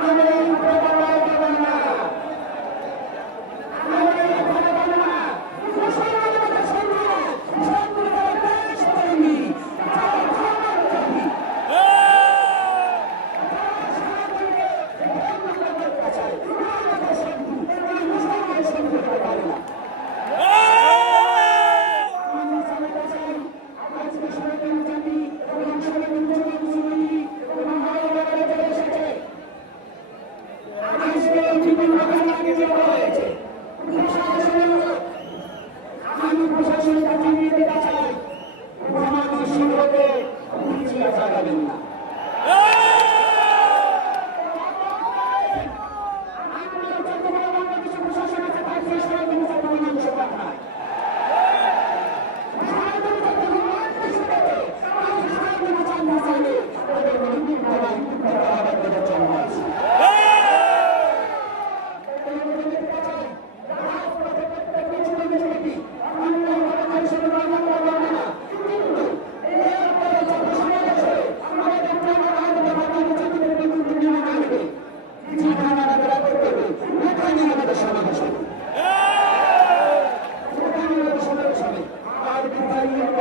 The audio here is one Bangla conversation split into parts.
Amen. যাবেন না।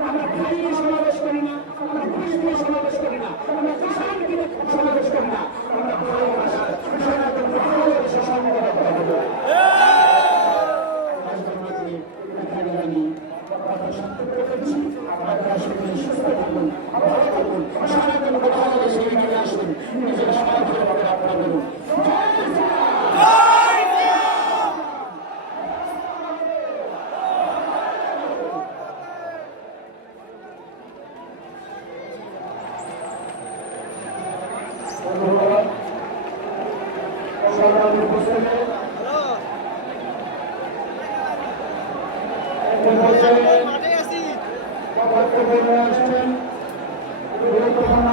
আমরা পুলিশ সমাবেশ করি না আমরা পুলিশ সমাবেশ করি না আমরা কিষাণ সমাবেশ ধন্যবাদ সম্মান উপস্থিতি গুরুত্বপূর্ণ